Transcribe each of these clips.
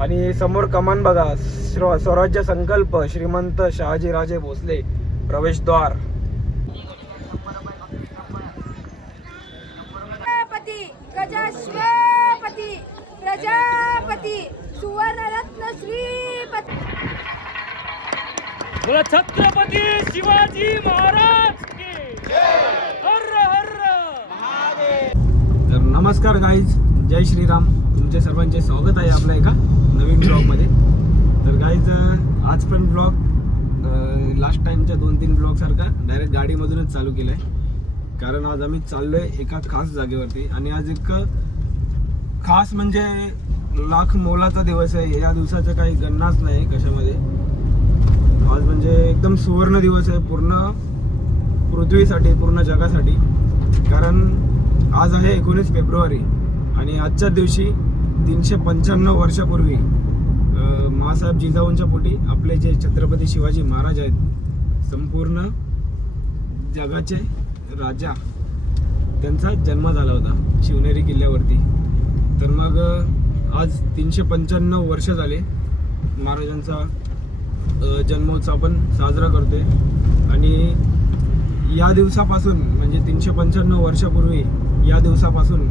आणि समोर कमान बघा, स्वराज्य संकल्प श्रीमंत शहाजीराजे भोसले प्रवेशद्वार. गजाश्वपती प्रजापती सुवर्णरत्न श्रीपती. बोला छत्रपती शिवाजी महाराज की हर हर महादेव. तर नमस्कार गाईज, जय श्रीराम. तुमचे सर्वांचे स्वागत आहे आपल्या एका नवीन ब्लॉगमध्ये. तर गाईज आज पण ब्लॉग लास्ट टाइमच्या 2-3 ब्लॉगसारखा डायरेक्ट गाडीमधूनच चालू केलं आहे. कारण आज आम्ही चाललो आहे एका खास जागेवरती. आणि आज एक खास म्हणजे लाख मोलाचा दिवस आहे. या दिवसाचं काही गणनाच नाही कशामध्ये. आज म्हणजे एकदम सुवर्ण दिवस आहे पूर्ण पृथ्वीसाठी, पूर्ण जगासाठी. कारण आज आहे 19 फेब्रुवारी आणि आजच्या दिवशी 395 वर्षापूर्वी माँसाहेब जिजाऊंच्या पोटी आपले जे छत्रपती शिवाजी महाराज आहेत, संपूर्ण जगाचे राजा, त्यांचा जन्म झाला होता शिवनेरी किल्ल्यावरती. तर मग आज 395 वर्ष झाले महाराजांचा जन्मोत्सव आपण साजरा करतोय. आणि या दिवसापासून म्हणजे 395 वर्षापूर्वी या दिवसापासून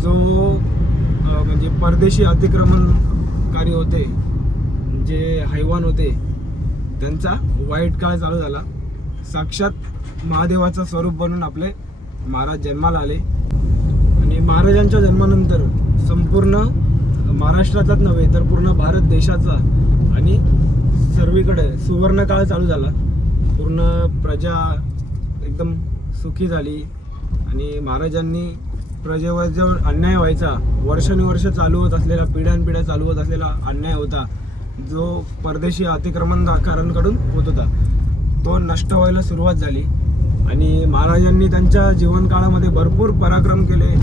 जो म्हणजे परदेशी अतिक्रमणकारी होते, जे हैवान होते, त्यांचा वाईट काळ चालू झाला. साक्षात महादेवाचं स्वरूप बनून आपले महाराज जन्माला आले. आणि महाराजांच्या जन्मानंतर संपूर्ण महाराष्ट्राचाच नव्हे तर पूर्ण भारत देशाचा आणि सर्वीकडे सुवर्ण काळ चालू झाला. पूर्ण प्रजा एकदम सुखी झाली. आणि महाराजांनी प्रजेवर जो अन्याय व्हायचा, वर्षानुवर्ष चालू होत असलेला, पिढ्यानपिढ्या चालू होत असलेला अन्याय होता, जो परदेशी अतिक्रमणकारांकडून होत होता, तो नष्ट व्हायला सुरुवात झाली. आणि महाराजांनी त्यांच्या जीवनकाळामध्ये भरपूर पराक्रम केले.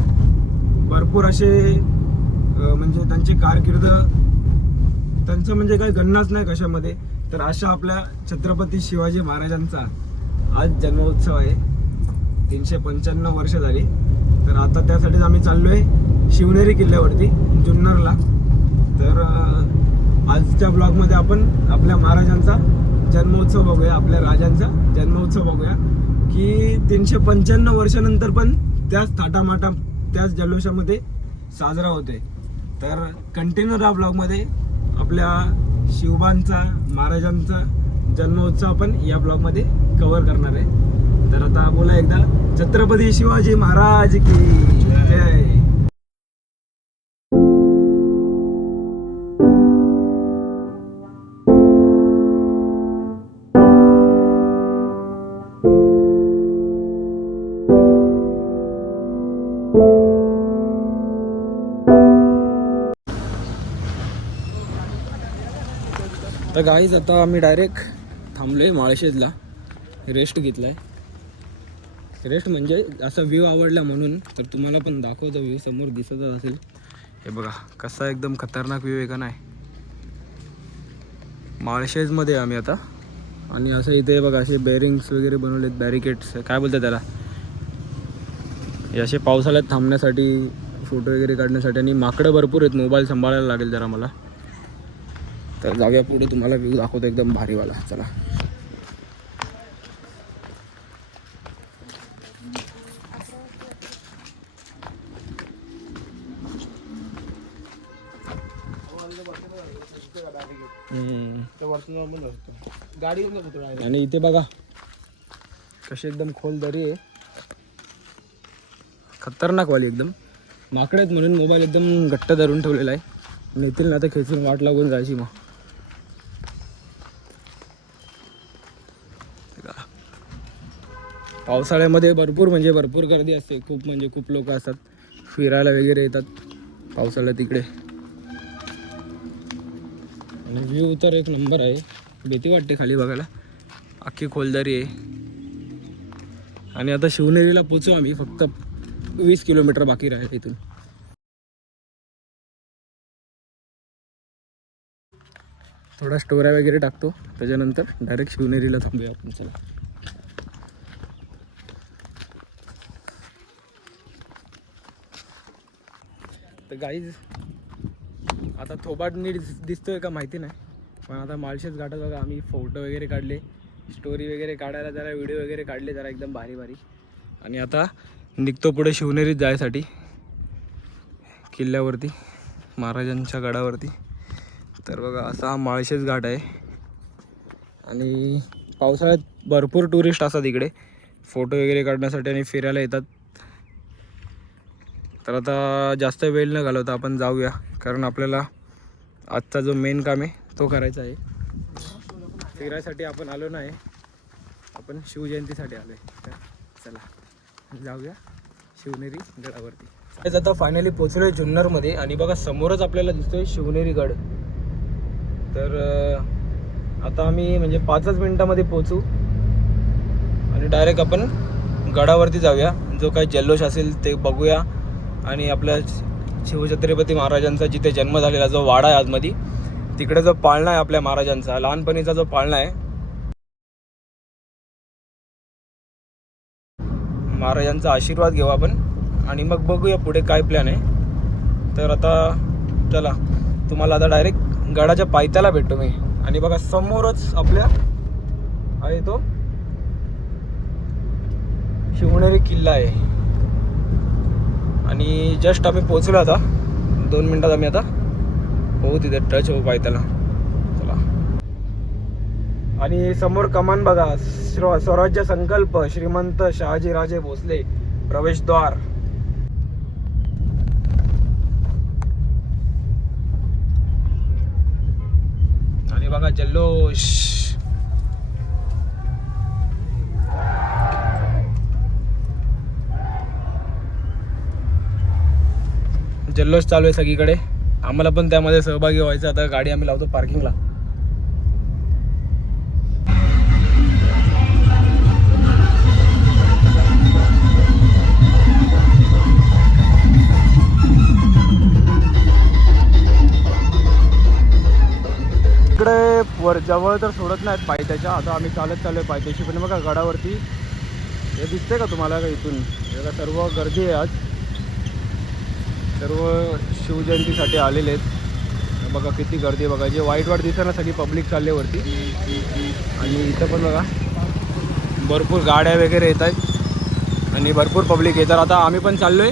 भरपूर असे म्हणजे त्यांची कारकीर्द, त्यांचं म्हणजे काही गणनाच नाही कशामध्ये. तर अशा आपल्या छत्रपती शिवाजी महाराजांचा आज जन्मोत्सव आहे. 395 वर्ष झाली. तर आता त्यासाठीच आम्ही चाललो आहे शिवनेरी किल्ल्यावरती, जुन्नरला. तर आजच्या ब्लॉगमध्ये आपण आपल्या महाराजांचा जन्मोत्सव बघूया, आपल्या राजांचा जन्मोत्सव बघूया की 395 वर्षानंतर पण त्याच थाटामाटा, त्याच जल्लोषामध्ये साजरा होते. तर कंटिन्यू राहा ब्लॉगमध्ये. आपल्या शिवबांचा, महाराजांचा जन्मोत्सव आपण या ब्लॉगमध्ये कव्हर करणार आहे. तर आता बोला एकदा, छत्रपती शिवाजी महाराज की जय. तर गाईज आता आम्ही डायरेक्ट थांबलो आहे माळशेजला, रेस्ट घेतला आहे. रेस्ट म्हणजे असा व्ह्यू आवडला म्हणून. तर तुम्हाला पण दाखवतो, व्ह्यू समोर दिसतच असेल. हे बघा कसा एकदम खतरनाक व्ह्यू आहे का नाही. माळशेजमध्ये आम्ही आता. आणि असं इथे बघा असे बेरिंग्स वगैरे बनवलेत, बॅरिकेड्स काय बोलतात त्याला, हे असे पावसाळ्यात थांबण्यासाठी, फोटो वगैरे काढण्यासाठी. आणि माकडं भरपूर आहेत, मोबाईल सांभाळायला लागेल जरा मला. तर जाऊया पुढे, तुम्हाला व्ह्यू दाखवतो एकदम भारीवाला. चला. आणि इथे बघा कशी एकदम खोल दरी आहे, खतरनाक वाली एकदम. माकडे आहेत म्हणून मोबाईल एकदम घट्ट धरून ठेवलेला आहे. नेतील ना तर खेचून वाट लागून जायची. मग पावसाळ्यामध्ये भरपूर म्हणजे भरपूर गर्दी असते. खूप म्हणजे खूप लोक असतात, फिरायला वगैरे येतात पावसाळ्यात इकडे. आणि व्ह्यू तर एक नंबर आहे, भीती वाटते खाली बघायला, अख्खी खोलदारी आहे. आणि आता शिवनेरीला पोचू आम्ही, फक्त 20 किलोमीटर बाकी राहील इथून. थोडा स्टोऱ्या वगैरे टाकतो, त्याच्यानंतर डायरेक्ट शिवनेरीला थांबूया आपण. चला. तर गाईज आता थोबाड नीट दिसतोय का माहिती नाही, पण आता माळशेज घाटात बघा आम्ही फोटो वगैरे काढले, स्टोरी वगैरे काढायला जरा व्हिडिओ वगैरे काढले जरा एकदम भारी भारी. आणि आता निघतो पुढे शिवनेरीत जायसाठी, किल्ल्यावरती महाराजांच्या गडावरती. तर बघा असा हा माळशेज घाट आहे. आणि पावसाळ्यात भरपूर टुरिस्ट असतात इकडे फोटो वगैरे काढण्यासाठी आणि फिरायला येतात. तर आता जास्त वेळ न घालवता आपण जाऊया, कारण आपल्याला आजचा जो मेन काम आहे तो करायचा आहे. फिरायसाठी आपण आलो नाही, आपण शिवजयंतीसाठी आलो आहे. तर चला जाऊया शिवनेरी गडावरती. आता फायनली पोचलो आहे जुन्नरमध्ये आणि बघा समोरच आपल्याला दिसतोय शिवनेरी गड. तर आता आम्ही म्हणजे 5च मिनिटामध्ये पोचू आणि डायरेक्ट आपण गडावरती जाऊया. जो काही जल्लोष असेल ते बघूया आणि आपल्या शिवछत्रपती महाराजांचा जिथे जन्म झालेला जो वाडा आहे आतमध्ये, तिकडे जो पाळणा आहे आपल्या महाराजांचा लहानपणीचा जो पाळणा आहे, महाराजांचा आशीर्वाद घेऊ आपण आणि मग बघूया पुढे काय प्लॅन आहे. तर आता चला तुम्हाला आता डायरेक्ट गडाच्या पायथ्याला भेटतो मी. आणि बघा समोरच आपल्या आहे तो शिवनेरी किल्ला आहे. आणि जस्ट आम्ही पोचलो, आता 2 मिनिटात आम्ही आता होऊ तिथे, टच होऊ पायथ्याला. चला. आणि समोर कमान बघा, स्वराज्य संकल्प श्रीमंत शहाजी राजे भोसले प्रवेशद्वार. आणि बघा जल्लोष, जल्लोष चालू आहे सगळीकडे. आम्हाला पण त्यामध्ये सहभागी व्हायचं. आता गाडी आम्ही लावतो पार्किंगला. इकडे वर जवळ तर सोडत नाहीत पायथ्याच्या. आता आम्ही चालत चालू आहे पायथ्याशी. पण बघा गडावरती हे दिसतंय का तुम्हाला का इथून, बघा सर्व गर्दी आहे आज, सर्व शिवजयंतीसाठी आलेले आहेत. बघा किती गर्दी आहे बघा, जे वाईट वाट दिसतं ना सगळी पब्लिक चालले वरती. आणि इथं पण बघा भरपूर गाड्या वगैरे येत आहेत आणि भरपूर पब्लिक येतात. आता आम्ही पण चाललो आहे.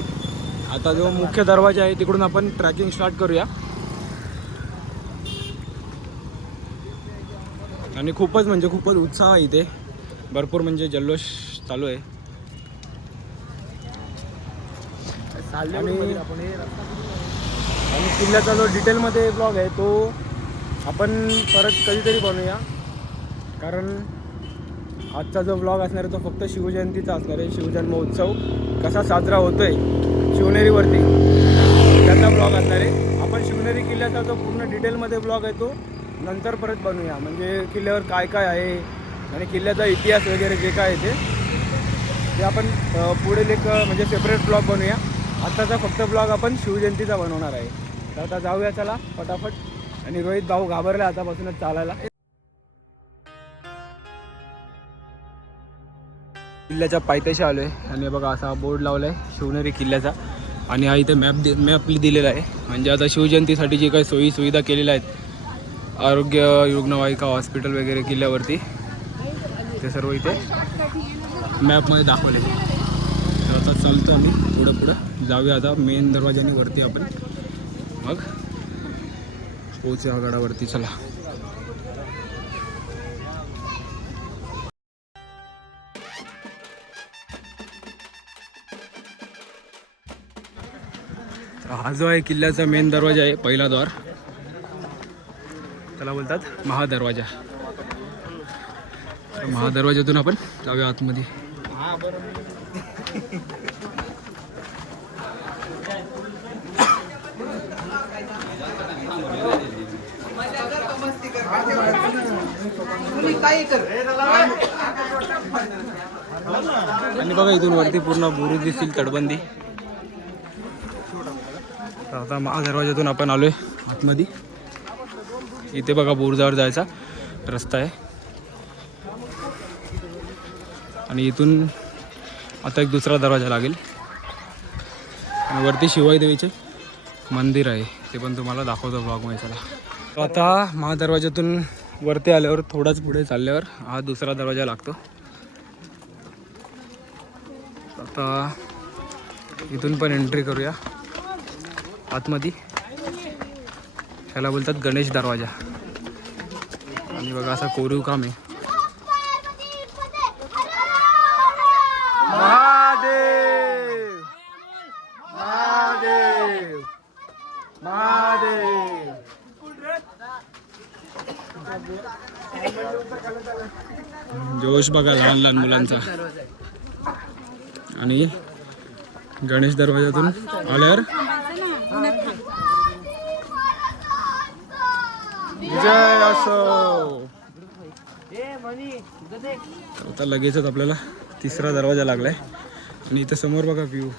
आता जो मुख्य दरवाजा आहे तिकडून आपण ट्रॅकिंग स्टार्ट करूया. आणि खूपच म्हणजे खूपच उत्साह आहे इथे, भरपूर म्हणजे जल्लोष चालू आहे. आणि किल्ल्याचा जो डिटेलमध्ये ब्लॉग आहे तो आपण परत कधीतरी बनवूया, कारण आजचा जो ब्लॉग असणार आहे तो फक्त शिवजयंतीचा असणार आहे. शिवजन्मोत्सव कसा साजरा होतोय शिवनेरीवरती त्याचा ब्लॉग असणार आहे. आपण शिवनेरी किल्ल्याचा जो पूर्ण डिटेलमध्ये ब्लॉग आहे तो नंतर परत बनवूया, म्हणजे किल्ल्यावर काय काय आहे आणि किल्ल्याचा इतिहास वगैरे जे काय आहे ते आपण पुढील एक म्हणजे सेपरेट ब्लॉग बनवूया. आत्ताचा फक्त ब्लॉग आपण शिवजयंतीचा बनवणार आहे. तर आता जाऊया चला फटाफट. आणि रोहित भाऊ घाबरला आतापासूनच चालायला. किल्ल्याच्या पायथ्याशी आलो आहे आणि बघा असा बोर्ड लावला आहे शिवनेरी किल्ल्याचा. आणि हा इथे मॅप दिलेला आहे, म्हणजे आता शिवजयंतीसाठी जे काही सोयी सुविधा केलेल्या आहेत, आरोग्य रुग्णवाहिका हॉस्पिटल वगैरे किल्ल्यावरती, ते सर्व इथे मॅपमध्ये दाखवले. तर आता चालतो आम्ही पुढं जाऊया. आता मेन दरवाजाने वरती आपण मग पोहोचूया गडावरती. चला. हा जो आहे किल्ल्याचा मेन दरवाजा आहे, पहिला द्वार, त्याला बोलतात महादरवाजा. महादरवाज्यातून आपण जाऊया आतमध्ये. आणि बघा इथून वरती पूर्ण बुरुज दिसतील, तटबंदी. आता महादरवाज्यातून आपण आलोय आतमध्ये. इथे बघा बुरुजावर जायचा रस्ता आहे. आणि इथून आता एक दुसरा दरवाजा लागेल. आणि वरती शिवाई देवीचे मंदिर आहे. ते पण तुम्हाला दाखवतो ब्लॉगमध्ये. चला आता महादरवाज्यातून वरती आल्यावर थोडाच पुढे चालल्यावर हा दुसरा दरवाजा लागतो. आता इथून पण एंट्री करूया आतमध्ये. ह्याला बोलतात गणेश दरवाजा. आणि बघा असा कोरीव काम आहे. महादेव महादेव महादेव. जोश बघा लहान लहान मुलांचा. आणि गणेश दरवाजातून आल्यावर जय असो. आता लगेचच आपल्याला तिसरा दरवाजा लागलाय. आणि इथं समोर बघा व्ह्यू.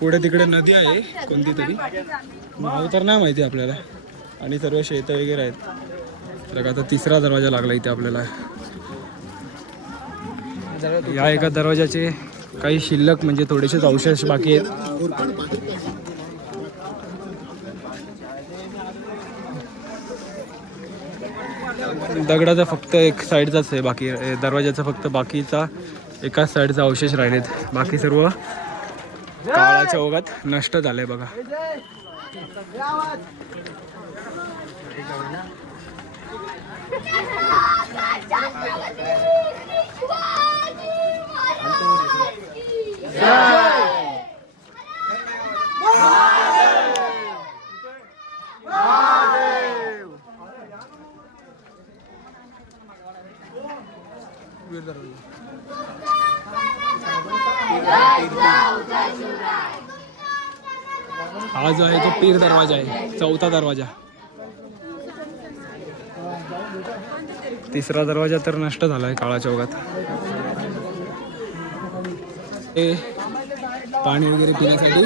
पुढे तिकडे नदी आहे कोणती तरी, नाव तर नाही माहिती आपल्याला. आणि सर्व शेतं वगैरे आहेत. तर आता तिसरा दरवाजा लागला इथे आपल्याला. या एका दरवाजाचे काही शिल्लक म्हणजे थोडेसेच अवशेष बाकी आहेत. दगडाचा फक्त एक साईडचाच आहे बाकी. दरवाजाचा फक्त बाकीचा एकाच साईडचा अवशेष राहिलेत. बाकी सर्व काळाच्या ओघात नष्ट झालंय बघा. हा जो आहे तो पीर दरवाजा आहे, चौथा दरवाजा. तिसरा दरवाजा तर नष्ट झाला आहे काळाच्या ओघात. हे पाणी वगैरे पिण्यासाठी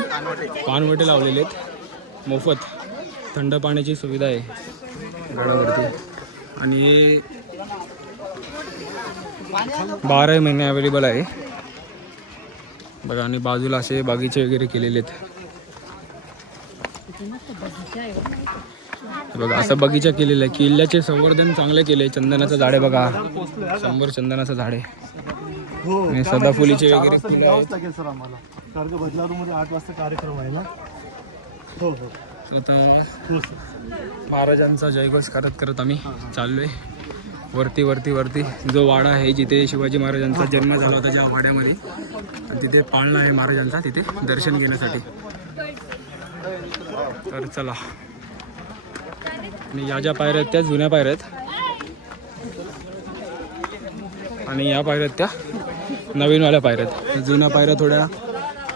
पाणवटे लावलेले आहेत मोफत. थंड पाण्याची सुविधा आहे गडावरती. आणि 12 महिने अवेलेबल आहे बघा. आणि बाजूला असे बागीचे वगैरे केलेले आहेत बघा. असं बगीचा केलेला आहे. किल्ल्याचे संवर्धन चांगले केले. चंदनाचं झाड आहे बघा, 100 चंदनाचं झाड आहे. आणि सदाफुलीचे वगैरे फुलं आहेत. सर आम्हाला कारण बदलापूरमध्ये 8 वाजता कार्यक्रम आहे ना. हो हो. आता महाराजांचा जयघोष करत करत आम्ही चाललोय वरती वरती वरती. जो वाडा आहे जिथे शिवाजी महाराजांचा जन्म झाला होता, ज्या वाड्यामध्ये, तिथे पाळणा आहे महाराजांचा, तिथे दर्शन घेण्यासाठी. तर चला. आणि या ज्या पायऱ्या आहेत त्या जुन्या पायऱ्या आहेत. आणि या पायऱ्या आहेत त्या नवीनवाल्या पायऱ्या आहेत. जुन्या पायऱ्या थोड्या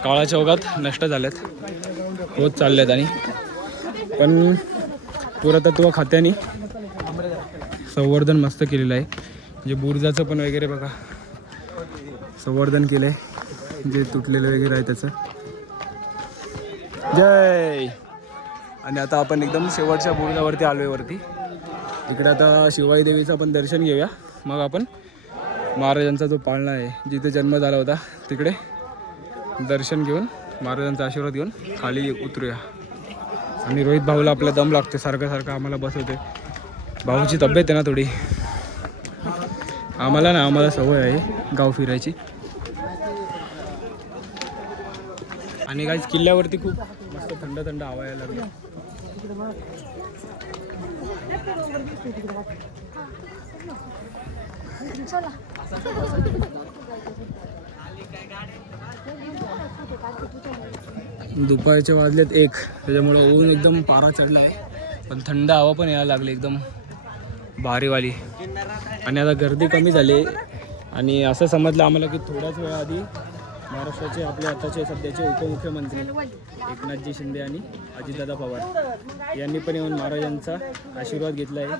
काळाच्या ओघात नष्ट झाल्यात, होत चालल्यात. आणि पण पुरातत्व खात्याने संवर्धन मस्त केलेलं आहे. म्हणजे बुरुजाचं पण वगैरे बघा संवर्धन केलं आहे, जे तुटलेलं वगैरे आहे त्याचं. जय. आणि आता आपण एकदम शेवटच्या बुरुजावरती आलो आहे वरती. इकडे आता शिवाई देवीचं आपण दर्शन घेऊया. मग आपण महाराजांचा जो पाळणा आहे जिथे जन्म झाला होता तिकडे दर्शन घेऊन महाराजांचा आशीर्वाद घेऊन खाली उतरूया. आणि रोहित भाऊला आपला दम लागते, सारखं सारखं आम्हाला बसवते. भाऊची तब्येत आहे ना थोडी. आम्हाला सवय आहे गाव फिरायची. आणि काहीच किल्ल्यावरती खूप मस्त थंड थंड हवा यायला लागली. दुपारचे वाजलेत 1, त्याच्यामुळं ऊन एकदम पारा चढला आहे. पण थंड हवा पण यायला लागली एकदम भारीवाली. आणि आता गर्दी कमी झाली. आणि असं समजलं आम्हाला की थोड्याच वेळा आधी महाराष्ट्राचे आपले आताचे सध्याचे उपमुख्यमंत्री एकनाथजी शिंदे आणि अजितदादा पवार यांनी पण येऊन महाराजांचा आशीर्वाद घेतला आहे.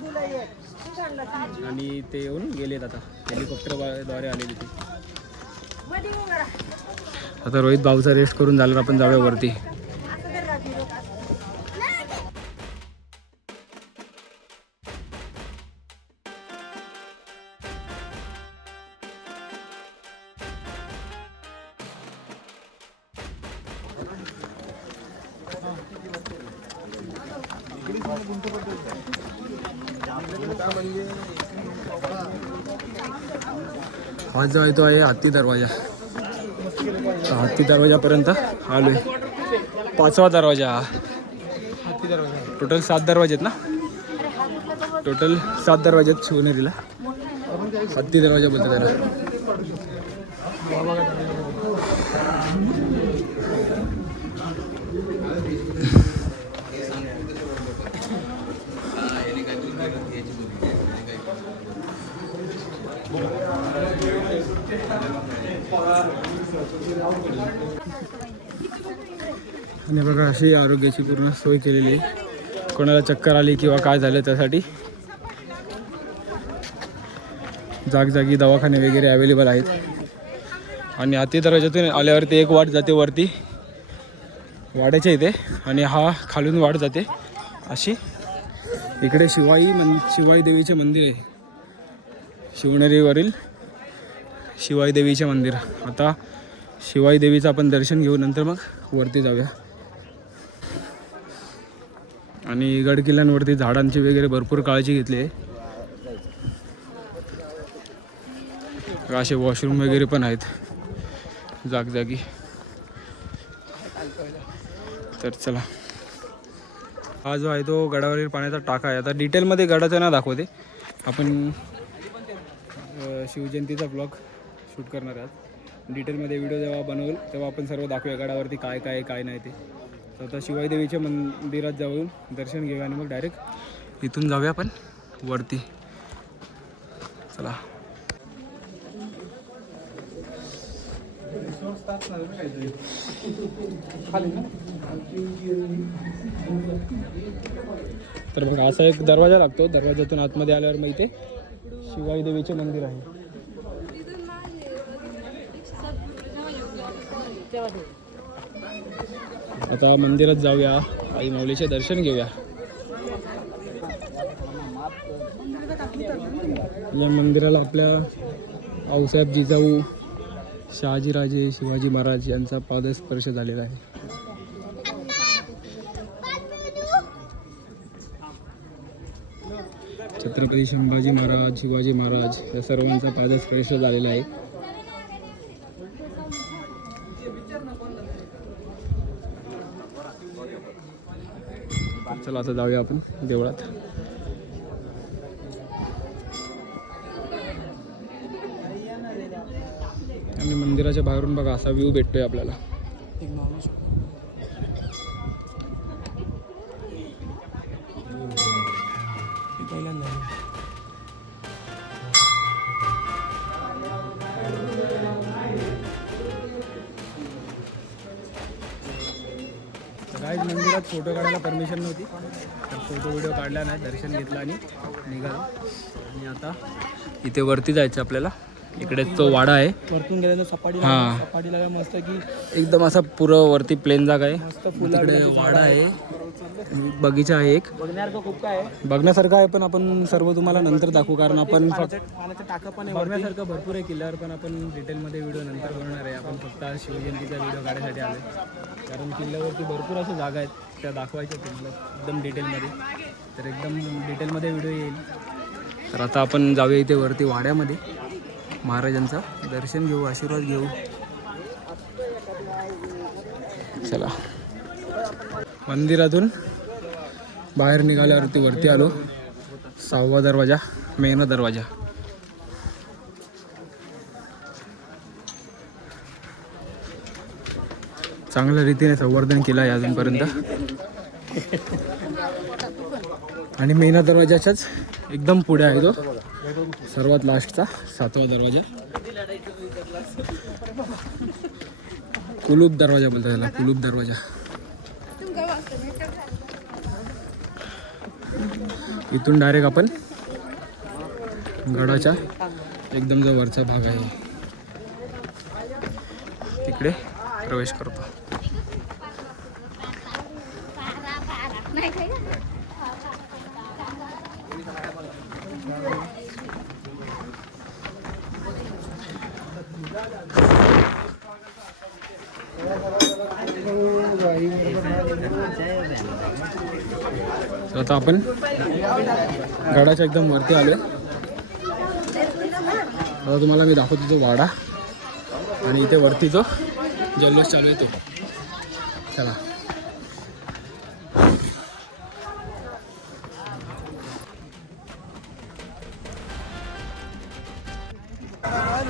आणि ते येऊन गेलेत आता, हेलिकॉप्टरद्वारे आलेले ते. आता रोहित भाऊचा रेस्ट करून झाल्यावर आपण जाऊया वरती. हा जो आहे तो आहे हत्ती दरवाजा. तर हत्ती दरवाजापर्यंत आलोय. 5वा दरवाजा हा. टोटल 7 दरवाजे आहेत ना. टोटल 7 दरवाजे आहेत शिवनेरीला. हत्ती दरवाजा बोलतो त्याला. आणि बघा अशी आरोग्याची पूर्ण सोय केलेली आहे. कोणाला चक्कर आली किंवा काय झालं त्यासाठी जागजागी दवाखाने वगैरे अवेलेबल आहेत. आणि हत्ती दरवाजातून आल्यावरती एक वाट जाते वरती वाड्याच्या इथे आणि हा खालून वाट जाते अशी. इकडे शिवाई देवीचे मंदिर आहे. शिवनेरीवरील शिवाई देवीचे मंदिर. आता शिवाई देवीचं आपण दर्शन घेऊ, नंतर मग वरती जाऊया. आणि गड किल्ल्यांवरती झाडांची वगैरे भरपूर काळजी घेतली आहे. असे वॉशरूम वगैरे पण आहेत जागजागी. तर चला, हा जो आहे तो गडावरील पाण्याचा टाका आहे. आता डिटेलमध्ये गडाचं ना दाखवते, आपण शिवजयंतीचा ब्लॉग शूट करणार आहात. डिटेलमध्ये व्हिडिओ जेव्हा बनवू तेव्हा आपण सर्व दाखवूया गडावरती काय काय काय नाही ते. तर आता शिवाई देवीच्या मंदिरात जाऊन दर्शन घेऊया आणि मग डायरेक्ट इथून जाऊया आपण वरती. चला. तर बघा असा एक दरवाजा लागतो. दरवाजातून आतमध्ये आल्यावर मग इथे शिवाई देवीचे मंदिर आहे. आता मंदिरात जाऊया, आई माऊलीचे दर्शन घेऊया. या मंदिराला आपल्या आऊसाहेब जिजाऊ, शहाजीराजे, शिवाजी महाराज यांचा पादस्पर्श झालेला आहे. छत्रपती संभाजी महाराज, शिवाजी महाराज या सर्वांचा पादस्पर्श झालेला आहे. चला आता जाऊया आपण देवळात. आणि मंदिराच्या बाहेरून बघा असा व्ह्यू भेटतोय आपल्याला. गाईज मंदिरात फोटो काढायला परमिशन नव्हती, तर फोटो व्हिडिओ काढला नाही, दर्शन घेतलं आणि निघालो. आणि आता इथे वरती जायचं आपल्याला. इकडे तो वाडा आहे. वरतून गेल्यानंतर सपाटीला मस्त की एकदम असा पुरं वरती प्लेन जागा आहे. मस्त फुलाकडे वाडा आहे, बगीचा आहे एक. बघण्यासारखं खूप काय आहे, बघण्यासारखं आहे. पण आपण सर्व तुम्हाला नंतर दाखवू, कारण आपण पाण्याचं टाका पण बघण्यासारखं भरपूर आहे किल्ल्यावर. पण आपण डिटेलमध्ये व्हिडिओ नंतर बनवणार आहे. आपण फक्त शिवजयंतीचा व्हिडिओ काढण्यासाठी आलो, कारण किल्ल्यावरती भरपूर अशा जागा आहेत त्या दाखवायच्या तुम्हाला एकदम डिटेलमध्ये. तर एकदम डिटेलमध्ये व्हिडिओ येईल. तर आता आपण जाऊया इथे वरती वाड्यामध्ये, महाराजांचं दर्शन घेऊ, आशीर्वाद घेऊ. चला. मंदिरातून बाहेर निघाल्यावरती वरती आलो. 6वा दरवाजा, मेन दरवाजा. चांगल्या रीतीने संवर्धन केलं आहे अजूनपर्यंत. आणि मेन दरवाजाच्याच एकदम पुढे आहे तो सर्वात लास्टचा 7वा दरवाजा. कुलूप दरवाजा बोलतात त्याला, कुलूप दरवाजा. इथून डायरेक्ट आपण गडाच्या एकदम जो वरचा भाग आहे तिकडे प्रवेश करतो. तर आता आपण गडाच्या एकदम वरती आलो. आता तुम्हाला मी दाखवतो तो वाडा आणि इथे वरती जो जल्लोष चालू आहे तो. चला.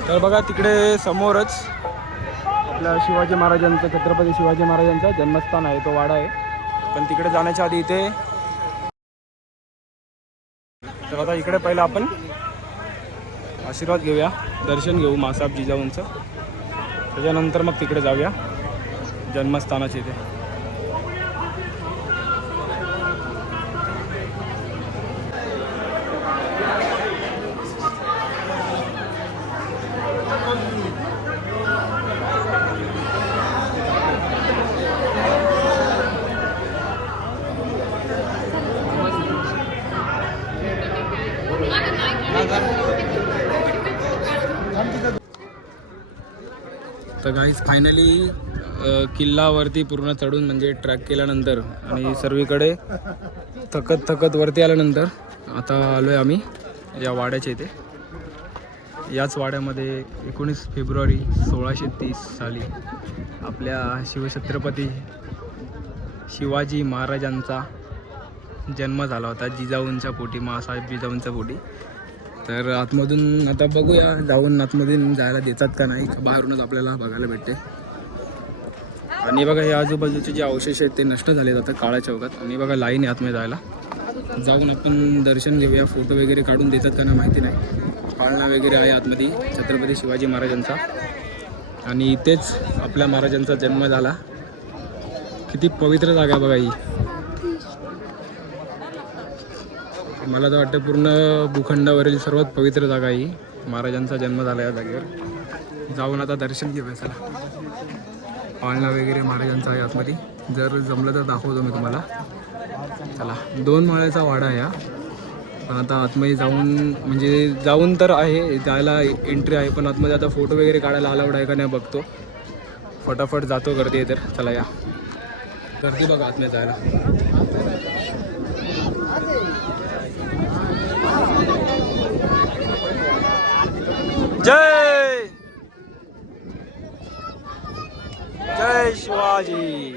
तर बघा तिकडे समोरच आपल्या शिवाजी महाराजांचं, छत्रपती शिवाजी महाराजांचा जन्मस्थान आहे, तो वाडा आहे. पण तिकडे जाण्याच्या आधी इथे, तर आता इकडे पहिलं आपण आशीर्वाद घेऊया, दर्शन घेऊ मासाहेब जिजाऊंचं. त्याच्यानंतर मग तिकडे जाऊया जन्मस्थानाच्या इथे. तर गाईज फायनली किल्लावरती पूर्ण चढून म्हणजे ट्रॅक केल्यानंतर आणि सर्वीकडे थकत वरती आल्यानंतर आता आलो आहे आम्ही या वाड्याच्या इथे. याच वाड्यामध्ये 19 फेब्रुवारी 1630 साली आपल्या शिवछत्रपती शिवाजी महाराजांचा जन्म झाला होता, जिजाऊंच्या पोटी, मासाहेब जिजाऊंच्या पोटी. तर आतमधून आता बघूया, जाऊन आतमधून जायला देतात का नाही, बाहेरूनच आपल्याला बघायला भेटते. आणि बघा हे आजूबाजूचे जे अवशेष आहेत ते नष्ट झाले आता काळा चौकात. आणि बघा लाईन आहे आतमध्ये जायला. जाऊन आपण दर्शन घेऊया, फोटो वगैरे काढून देतात का नाही माहिती नाही. पाळणा वगैरे आहे आतमध्ये छत्रपती शिवाजी महाराजांचा. आणि इथेच आपल्या महाराजांचा जन्म झाला. किती पवित्र जागा बघा ही. मला तर वाटतं पूर्ण भूखंडावरील सर्वात पवित्र जागा ही. महाराजांचा जन्म झाला या जागेवर. जाऊन आता दर्शन घेऊया. चला. पाळणा वगैरे महाराजांचा आहे आतमध्ये. जर जमलं तर दाखवतो मी तुम्हाला. चला. 2 माळ्याचा वाडा आहे हा. पण आता आतमध्ये जाऊन, म्हणजे जाऊन तर आहे, जायला एंट्री आहे, पण आतमध्ये आता फोटो वगैरे काढायला अलाउड आहे का नाही बघतो. फटाफट जातो, गर्दी आहे तर. चला या. गर्दी बघा आतमध्ये जायला. जय जय शिवाजी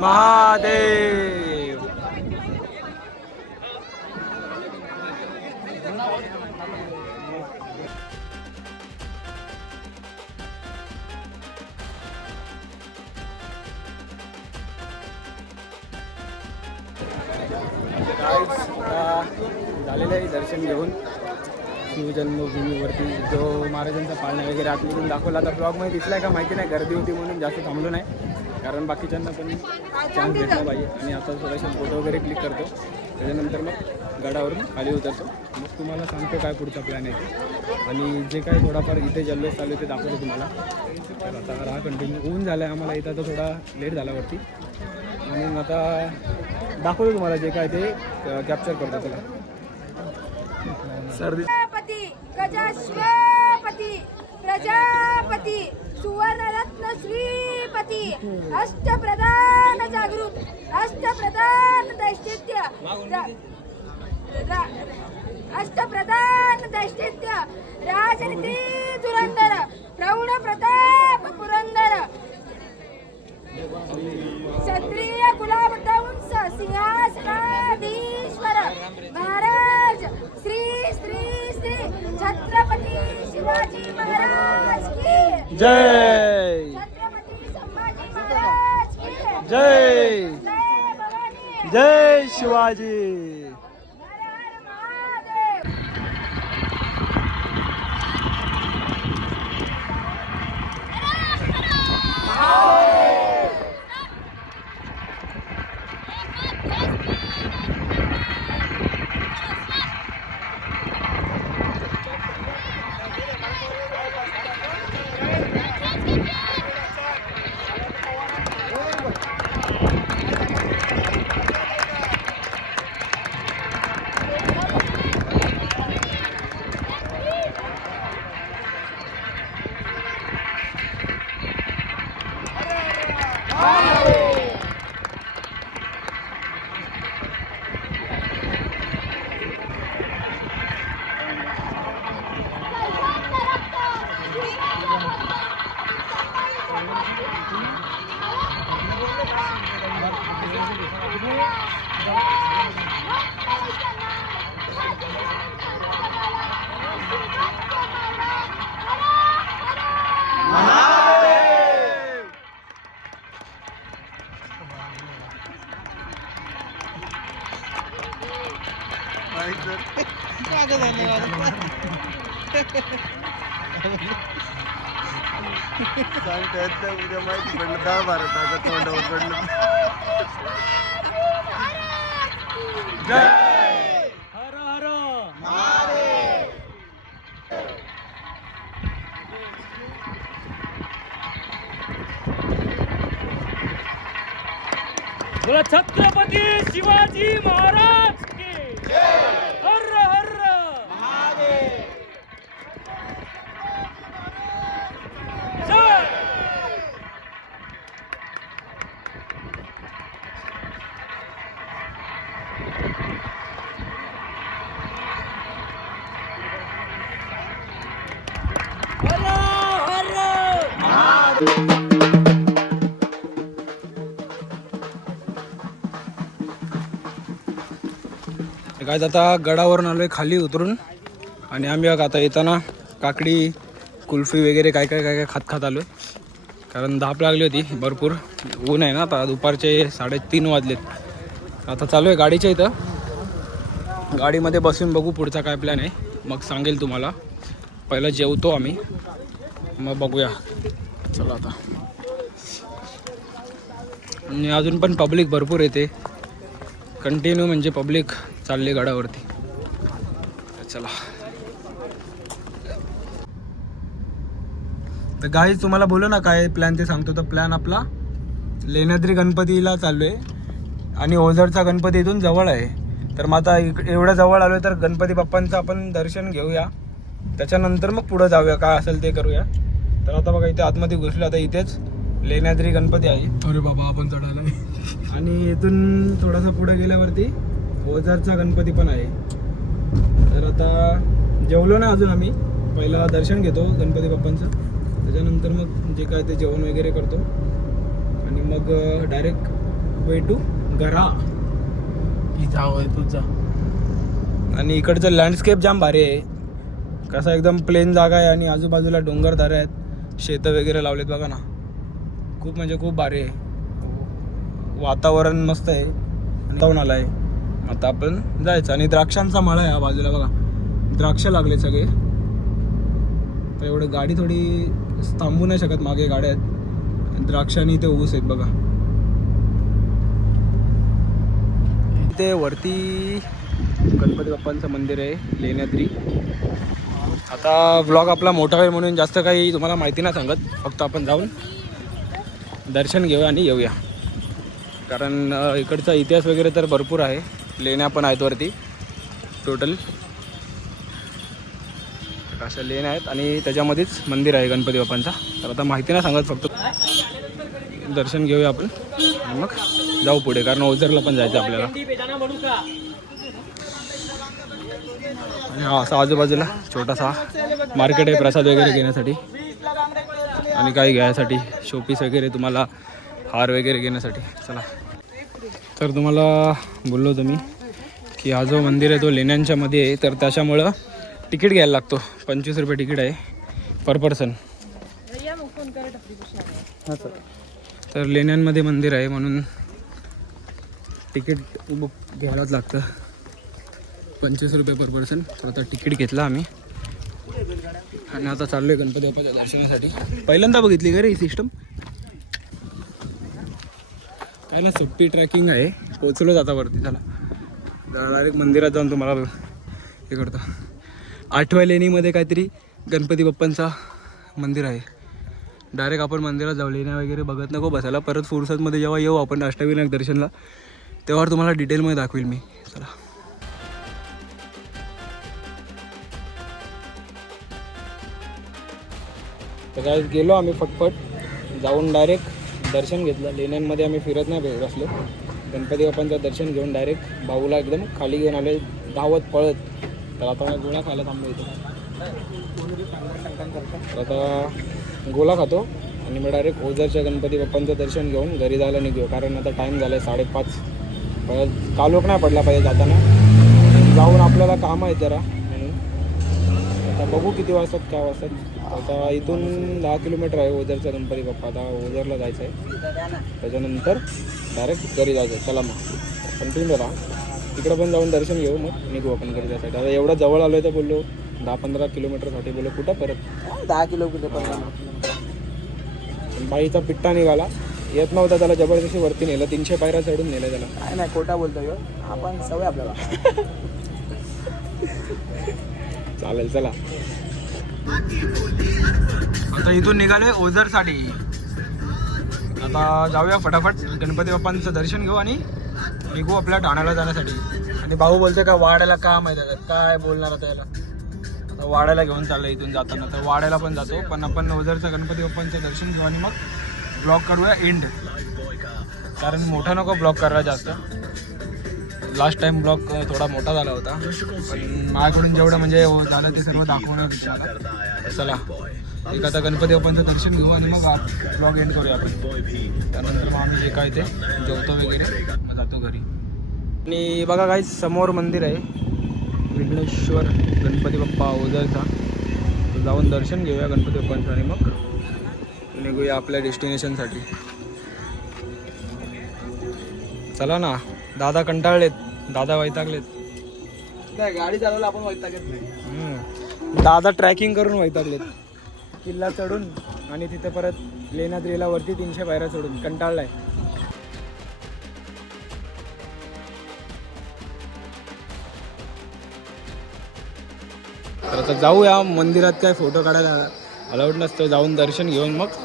महादेव. झालेलं आहे दर्शन घेऊन शिवजन्मभूमीवरती. जो महाराजांचा पाळणा वगैरे आतमधून दाखवला. आता ब्लॉगमध्ये दिसलाय का माहिती नाही, गर्दी होती म्हणून जास्त थांबलो नाही, कारण बाकीच्यांना पण चान्स भेटला पाहिजे. आणि आता थोडेसे फोटो वगैरे क्लिक करतो, त्याच्यानंतर मग गडावरून खाली उतरतो. मग तुम्हाला सांगतो काय पुढचा प्लॅन आहे ते. आणि जे काही थोडाफार इथे जल्लोष चालू आहे ते दाखवतो तुम्हाला. तर आता राहा कंटिन्यू. ऊन झालं आहे आम्हाला इथं, तर थोडा लेट झाला वरती, म्हणून आता दाखवतो तुम्हाला जे काय ते कॅप्चर करतो. चला. सर्दी गजाश्वपती प्रजापती सुवर्णरत्न श्रीपती अष्टप्रधान जागरूक अष्टप्रधान दैशित्य अष्टप्रधान दैशित्य राजनीती धुरंधर प्रौढ प्रताप पुरंदर क्षत्रिय कुलावंश सिंहासनाधीश्वर महाराज श्री श्री श्री छत्रपती शिवाजी महाराज की जय. छत्रपती संभाजी महाराज की जय. जय भवानी. जय शिवाजी. हर हर महादेव. उद्या माहिती पडलं 10-12 तोंडावर पडलं. हर हर बोला छत्रपती शिवाजी महाराज की हर हर जय. हर हर काय आता गडावरून आलोय खाली उतरून आणि आम्ही बघा आता येताना काकडी कुल्फी वगैरे काय काय काय काय खात आलोय कारण धाप लागली होती भरपूर. ऊन आहे ना आता दुपारचे 3:30 वाजलेत. आता चालू आहे गाडीच्या इथं. गाडीमध्ये बसून बघू पुढचा काय प्लॅन आहे मग सांगेल तुम्हाला. पहिलं जेवतो आम्ही मग बघूया. चला आता. आणि अजून पण पब्लिक भरपूर येते कंटिन्यू म्हणजे पब्लिक चालले गडावरती. चला तर गाईज तुम्हाला बोलू ना काय प्लॅन ते सांगतो. तर प्लॅन आपला लेण्याद्री गणपतीला चाललो आहे आणि ओझरचा गणपती इथून जवळ आहे. तर मग आता एवढ्या जवळ आलो तर गणपती बाप्पांचं आपण दर्शन घेऊया त्याच्यानंतर मग पुढं जाऊया काय असेल ते करूया. तर आता बघा इथे आतमध्ये घुसलो. आता इथेच लेण्याद्री गणपती आहे. अरे बाबा आपण चढायला आहे. आणि इथून थोडासा पुढे गेल्यावरती ओझरचा गणपती पण आहे. तर आता जेवलो ना अजून आम्ही. पहिला दर्शन घेतो गणपती बाप्पांचं त्याच्यानंतर मग जे काय ते जेवण वगैरे करतो आणि मग डायरेक्ट वे टू गरा ही जाव आहे तुझा. आणि इकडचं लँडस्केप जाम भारी आहे. कसं एकदम प्लेन जागा आहे आणि आजूबाजूला डोंगरदऱ्या आहेत. शेतं वगैरे लावलेत बघा ना. खूप म्हणजे खूप भारी आहे. वातावरण मस्त आहे आणि जाऊन आला आहे. आता आपण जायचं. आणि द्राक्षांचा मळा आहे हा बाजूला बघा. द्राक्ष लागले सगळे. तर एवढं गाडी थोडी थांबू नाही शकत मागे गाड्या आहेत. द्राक्ष आणि ते ऊस आहेत बघा. ते वरती गणपती बाप्पांचं मंदिर आहे लेण्याद्री. आता व्लॉग आपला मोठा आहे म्हणून जास्त काही तुम्हाला माहिती नाही सांगत. फक्त आपण जाऊन दर्शन घेऊया आणि येऊया. कारण इकडचा इतिहास वगैरे तर भरपूर आहे. लेण्या पण आहेत वरती टोटल अशा लेण्या आहेत आणि त्याच्यामध्येच मंदिर आहे गणपती बाप्पांचा. तर आता माहिती नाही सांगत फक्त दर्शन घेऊया आपण आणि मग जाऊ पुढे कारण ओझरला पण जायचं आपल्याला. आणि हा असा आजूबाजूला छोटासा मार्केट आहे प्रसाद वगैरे घेण्यासाठी आणि काही घ्यायसाठी शोपीस वगैरे तुम्हाला हार वगैरे घेण्यासाठी. चला तर तुम्हाला बोललो होतो मी की हा जो मंदिर आहे तो लेण्यांच्या मध्ये आहे. तर त्याच्यामुळं तिकीट घ्यायला लागतो. 25 रुपये तिकीट आहे पर पर्सन. तर लेण्यांमध्ये मंदिर आहे म्हणून तिकीट बुक घ्यायलाच लागतं. 25 रुपये पर पर्सन. तर आता तिकीट घेतलं आम्ही आणि आता चाललो आहे गणपती बाप्पाच्या दर्शनासाठी. पहिल्यांदा बघितली का रे ही सिस्टम. काय ना सुट्टी ट्रॅकिंग आहे. पोचलो जाता वरती. चला डायरेक्ट मंदिरात जाऊन तुम्हाला हे करतो. 8व्या लेणीमध्ये काहीतरी गणपती बाप्पांचा मंदिर आहे. डायरेक्ट आपण मंदिरात जाऊ. लेण्या वगैरे बघत नको बसायला. परत फुर्सतमध्ये जेव्हा येऊ आपण अष्टविनायक दर्शनला तेव्हा तुम्हाला डिटेलमध्ये दाखवेल मी. चला तर काय गेलो आम्ही फटफट जाऊन डायरेक्ट दर्शन घेतलं. लेण्यांमध्ये आम्ही फिरत नाही बसलो. गणपती बाप्पांचं दर्शन घेऊन डायरेक्ट भाऊला एकदम खाली घेऊन आले धावत पळत. तर आता गोळा खायला थांबलो इथे. तर आता गोळा खातो आणि मग डायरेक्ट ओझरच्या गणपती बाप्पांचं दर्शन घेऊन घरी जायला निघू. कारण आता टाईम झाला आहे 5:30. परत कालोख नाही पडला पाहिजे जाताना. जाऊन आपल्याला कामं आहेत जरा म्हणून. आता बघू किती वाजतात काय वाजतात. आता इथून 10 किलोमीटर आहे ओझरचा गणपती बाप्पा. आता ओझरला जायचं आहे. त्याच्यानंतर डायरेक्ट घरी जायचं आहे. चला मग कंटिन्यू राहा. तिकडं पण जाऊन दर्शन घेऊ मग निघू आपण घरी जायसाठी. आता एवढं जवळ आलो आहे तर बोललो 10-15 किलोमीटरसाठी बोललो कुठं परत 10 किलोमीटर 15. बाईचा पिट्टा निघाला. येत नव्हता त्याला जबरदस्ती वरती नेलं. 300 पायऱ्या चढून नेलं त्याला. काय नाही खोटा बोलतो ह्यो. आपण सवय आपल्याला. चालेल चला. आता इथून निघाले ओझरसाठी. आता जाऊया फटाफट गणपती बाप्पांचं दर्शन घेऊ आणि निघू आपल्या ठाण्याला जाण्यासाठी. आणि भाऊ बोलते का वाड्याला का माहिती आहे काय बोलणार आता याला. आता वाड्याला घेऊन चाललं इथून जाताना. तर वाड्याला पण जातो पण आपण ओझरचं गणपती बाप्पांचं दर्शन घेऊ आणि मग ब्लॉक करूया एंड. कारण मोठा नको ब्लॉक करायला जास्त. लास्ट टाइम ब्लॉक थोडा मोठा झाला होता पण माझ्याकडून जेवढं म्हणजे झालं ते सर्व दाखवणार तुम्हाला. चला एक आता गणपती बाप्पांचं दर्शन घेऊ आणि मग ब्लॉग एंड करूया आपण. त्यानंतर मग आम्ही जे काय ते जेवतो वगैरे मग जातो घरी. आणि बघा काही समोर मंदिर आहे विघ्नेश्वर गणपती बाप्पा ओझरचा. तर जाऊन दर्शन घेऊया गणपती बाप्पांचं आणि मग निघूया आपल्या डेस्टिनेशनसाठी. चला ना. दादा कंटाळलेत. दादा वैतागलेत. नाही गाडी चालवला आपण वैतागत नाही. दादा ट्रॅकिंग करून वैतागलेत. किल्ला चढून आणि तिथे परत लेण्याद्रीला वरती 300 पायऱ्या चढून कंटाळलाय. तर आता जाऊया मंदिरात. काय फोटो काढायला अलाउड नसतं. जाऊन दर्शन घेऊन मग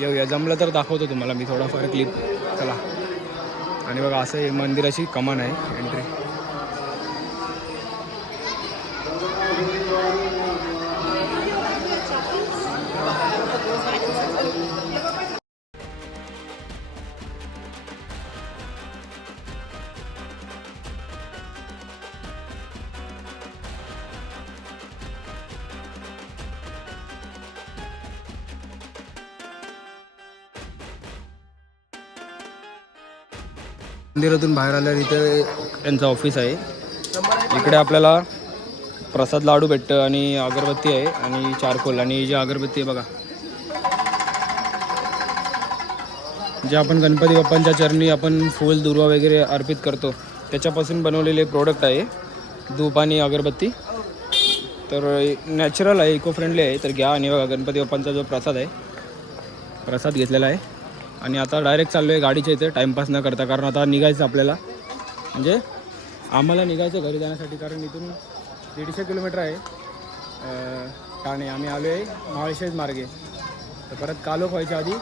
येऊया. जमलं तर दाखवतो तुम्हाला मी थोडाफार क्लिप. चला. आणि बघा असं हे मंदिराची कमान आहे एंट्री. मंदिरातून बाहेर आल्यावर इथे त्यांचं ऑफिस आहे. इकडे आपल्याला प्रसाद लाडू भेटतं आणि अगरबत्ती आहे आणि चारकोल. आणि जी अगरबत्ती आहे बघा जे आपण गणपती बाप्पांच्या चरणी आपण फूल दुर्वा वगैरे अर्पित करतो त्याच्यापासून बनवलेले प्रोडक्ट आहे. धूप आणि अगरबत्ती. तर नॅचरल आहे, इको फ्रेंडली आहे. तर घ्या आणि बघा गणपती बाप्पांचा जो प्रसाद आहे प्रसाद घेतलेला आहे. आणि आता डायरेक्ट चाललो आहे गाडीच्या इथे टाईमपास न करता. कारण आता निघायचं आपल्याला म्हणजे आम्हाला निघायचं घरी जाण्यासाठी. कारण इथून 150 किलोमीटर आहे ठाणे. आम्ही आलो आहे माळशेज मार्गे. तर परत कालोख व्हायच्या आधी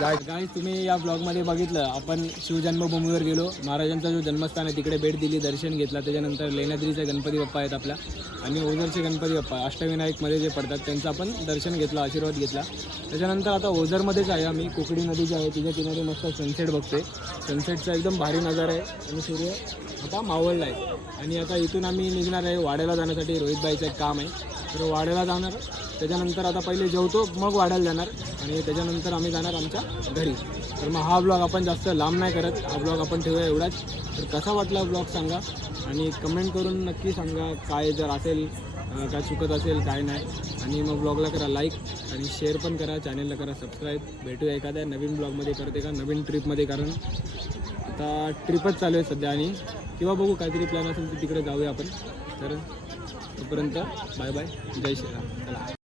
काय तुम्ही या ब्लॉगमध्ये बघितलं आपण शिवजन्मभूमीवर गेलो. महाराजांचा जो जन्मस्थान आहे तिकडे भेट दिली, दर्शन घेतला. त्याच्यानंतर लेण्याद्रीचे गणपती बाप्पा आहेत आपल्या आणि ओझरचे गणपती बाप्पा अष्टविनायकमध्ये जे पडतात त्यांचं आपण दर्शन घेतलं, आशीर्वाद घेतला. त्याच्यानंतर आता ओझरमध्येच आहे आम्ही. कोकडी नदी जी आहे तिच्या किनारी मस्त सनसेट बघतोय. सनसेटचा एकदम भारी नजारा आहे आणि सूर्य आता मावळला आहे. आणि आता इथून आम्ही निघणार आहे वाड्याला जाण्यासाठी. रोहितबाईचं एक काम आहे तर वाड्याला जाणार. त्याच्यानंतर आता पहिले जेवतो मग वाड्याला जाणार आणि त्याच्यानंतर आम्ही जाणार आमच्या घरी. तर मग हा ब्लॉग आपण जास्त लांब नाही करत. हा ब्लॉग आपण ठेवूया एवढाच. तर कसा वाटला ब्लॉग सांगा आणि कमेंट करून नक्की सांगा. काय जर असेल काय चुकत असेल काय नाही. आणि मग ब्लॉगला करा लाईक आणि शेअर पण करा. चॅनलला करा सबस्क्राईब. भेटूया एखाद्या नवीन ब्लॉगमध्ये करते का नवीन ट्रिपमध्ये. कारण आता ट्रिपच चालू आहे सध्या आणि किंवा बघू काहीतरी प्लॅन असेल तर तिकडे जाऊया आपण. तर तोपर्यंत बाय बाय. जय श्रीराम. चला.